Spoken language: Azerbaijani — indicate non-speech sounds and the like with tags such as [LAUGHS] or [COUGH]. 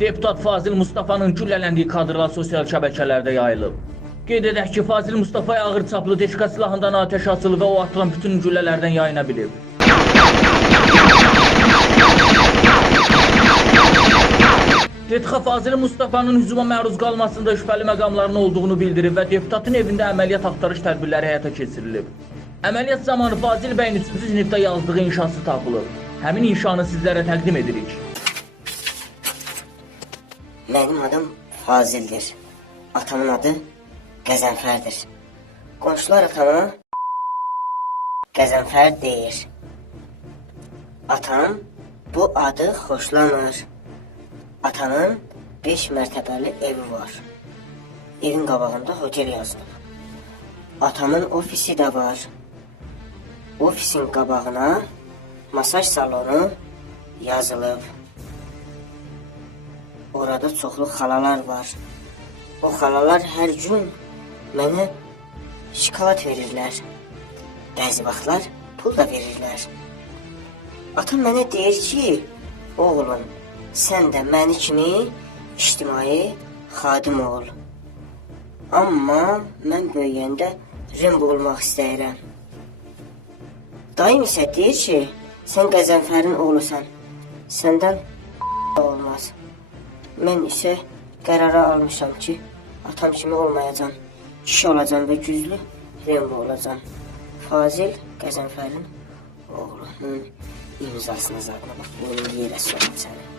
Deputat Fazil Mustafanın güllələndiyi kadrlar sosial şəbəkələrdə yayılıb. Qeyd edək ki, Fazil Mustafaya ağır çaplı deşka silahından atəş açılıb və o atılan bütün güllələrdən yayına bilib. Detxa Fazil Mustafanın hücuma məruz qalmasında şübhəli məqamların olduğunu bildirib və deputatın evində əməliyyat axtarış tədbirləri həyata keçirilib. Əməliyyat zamanı Fazil bəyin 3-cü sinifdə yazdığı inşası tapılıb. Həmin inşanı sizlərə təqdim edirik. Mənim adım Fazildir. Atamın adı Qəzənfərdir. Qonşular atama Qəzənfər deyir. Atam bu adı xoşlamır. Atanın 5 mərtəbəli evi var. Evin qabağında hotel yazılıb. Atamın ofisi də var. Ofisin qabağına masaj salonu yazılıb. Orada çoxlu xalalar var. O xalalar hər gün mənə şokolad verirlər. Bəzi vaxtlar pul da verirlər. Atam mənə deyir ki, oğlum, sən də məni kimi ictimai xadim ol. Amma mən böyüyəndə Rembo olmaq istəyirəm. Dayım isə deyir ki, sən Qəzənfərin oğlusan. Səndən [LAUGHS] olmaz. Mən isə qərara almışam ki, atam kimi olmayacam. Kişi olacam və güclü Rembo olacam. Fazil Qəzənfərin oğlunun imzasına zadına bax, bunu yerə səni.